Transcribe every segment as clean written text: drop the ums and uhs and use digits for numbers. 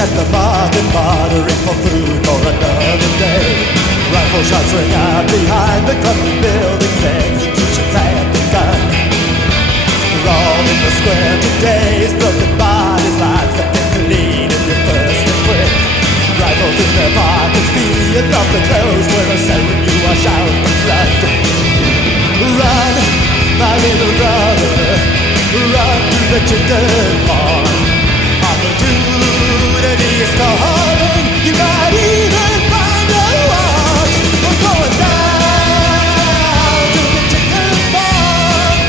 at the market, bartering for food for another day. Rifle shots ring out behind the crumbling buildings, executions have begun. Sprawled in the square today, broken bodies, lives that get clean if you're first and quick. Rifles in their pockets, feeling off the clothes where a siren you wash out the blood. Run, my little brother, run to the chicken farm. Opportunity is calling, you might even find a watch. We're going down to the chicken farm.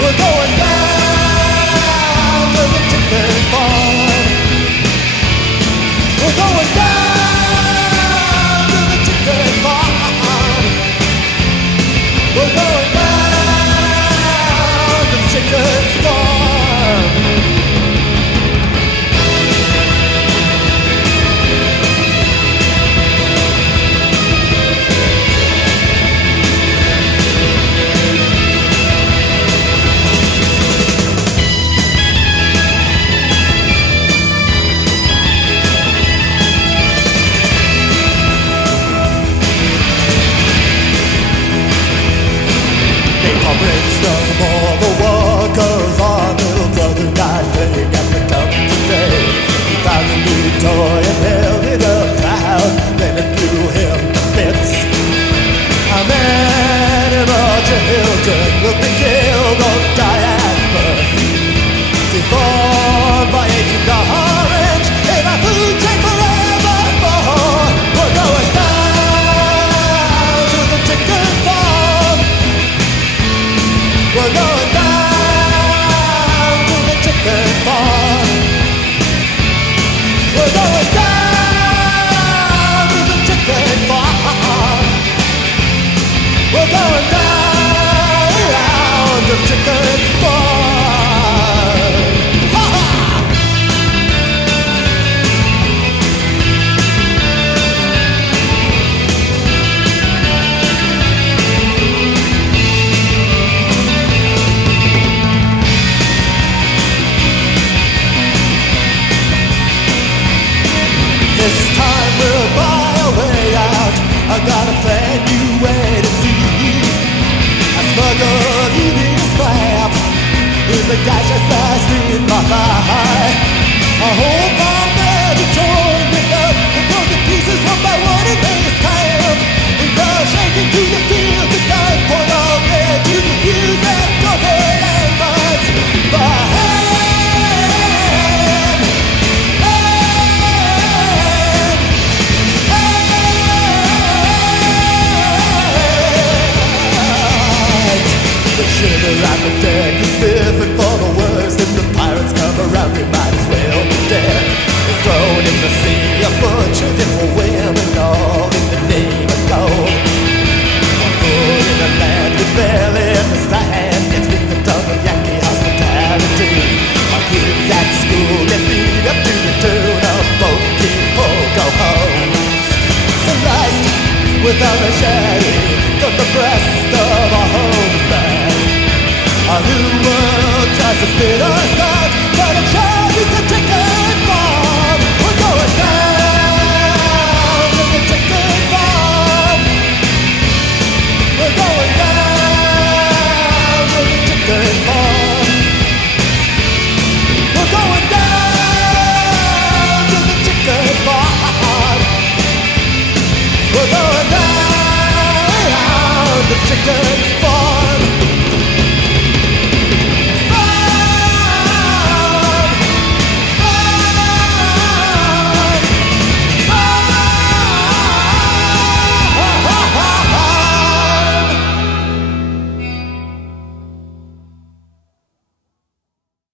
We're going down to the chicken farm. We're going down to the chicken farm. We're going down to the chicken farm. No more, the war goes on. Little brother died playing at the dump today. He found a new toy and held it up proud, then it blew him to bits. How many more children will be killed or die at birth? Deformed by Agent Orange in a food chain forevermore. We're going down to the chicken farm. We're going down to the chicken farm. We're going down to the chicken farm. We're going down to the chicken farm. Ha ha! This time we'll buy a way out. I got a plan you wait and see. I smuggled you these scraps in the gash I slashed in my thigh. I hope I'm there to join me up and pull the pieces one by one in this camp. We crash shaking to the fields at gunpoint, all dead to the fuse left over landmines. By shiver at the deck is stiff and for the worst. If the pirates come around, we might as well be dead. We're thrown in the sea, a butchered if for women, all in the name of gold. On foot in a land we barely understand, gets victim of Yankee hospitality. Our kids at school get beat up to the tune of both people go home. Sliced without a machete from the breast of our homeland. A new world tries to spit us out, but a child is a chicken farm. We're going down to the chicken farm. We're going down to the chicken farm. We're going down to the chicken farm. We're going down to the chicken farm.